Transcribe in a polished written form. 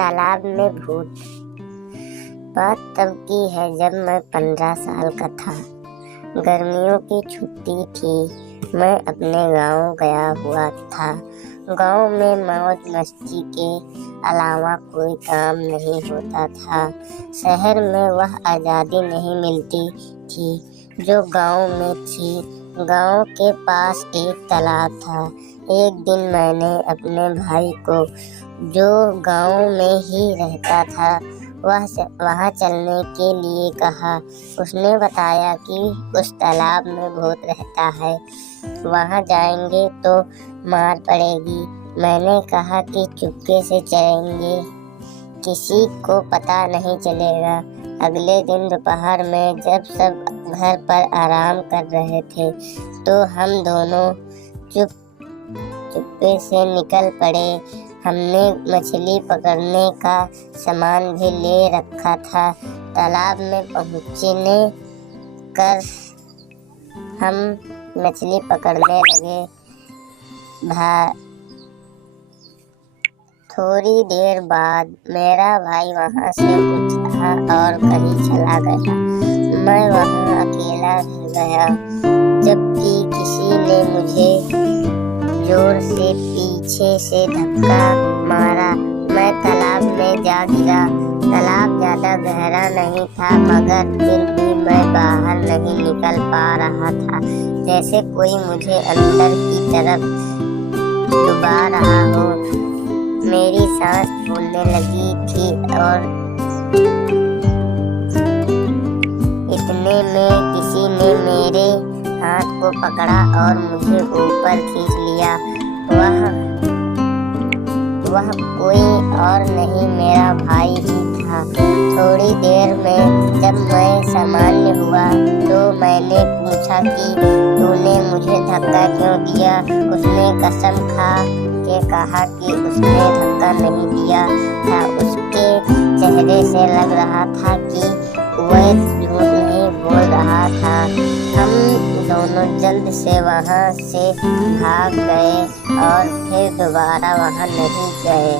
तालाब में भूत। बात तब की है जब मैं 15 साल का था। गर्मियों की छुट्टी थी। मैं अपने गांव गया हुआ था। गांव में मौज मस्ती के अलावा कोई काम नहीं होता था। शहर में वह आज़ादी नहीं मिलती थी जो गांव में थी। गांव के पास एक तालाब था। एक दिन मैंने अपने भाई को, जो गांव में ही रहता था, वहाँ चलने के लिए कहा। उसने बताया कि उस तालाब में भूत रहता है, वहाँ जाएंगे तो मार पड़ेगी। मैंने कहा कि चुपके से चलेंगे, किसी को पता नहीं चलेगा। अगले दिन दोपहर में जब सब घर पर आराम कर रहे थे तो हम दोनों चुप्पे से निकल पड़े। हमने मछली पकड़ने का सामान भी ले रखा था। तालाब में पहुँचने कर हम मछली पकड़ने लगे। थोड़ी देर बाद मेरा भाई वहाँ से उठा और कहीं चला गया। मैं वहाँ अकेला रह गया, जबकि किसी ने मुझे जोर से पीछे से धक्का मारा। मैं तालाब में जा गिरा। तालाब ज़्यादा गहरा नहीं था, मगर फिर भी मैं बाहर नहीं निकल पा रहा था, जैसे कोई मुझे अंदर की तरफ डुबा रहा हो। मेरी सांस फूलने लगी थी और इतने में किसी ने मेरे हाथ को पकड़ा और मुझे ऊपर खींच लिया। वह कोई और नहीं, मेरा भाई ही था। थोड़ी देर में जब मैं सामान्य हुआ तो मैंने पूछा कि तूने मुझे धक्का क्यों दिया। उसने कसम खा के कहा कि उसने धक्का नहीं दिया था। उसके चेहरे से लग रहा था कि वह झूठ नहीं बोल रहा था। हम दोनों जल्द से वहाँ से भाग गए और फिर दोबारा वहाँ नहीं गए।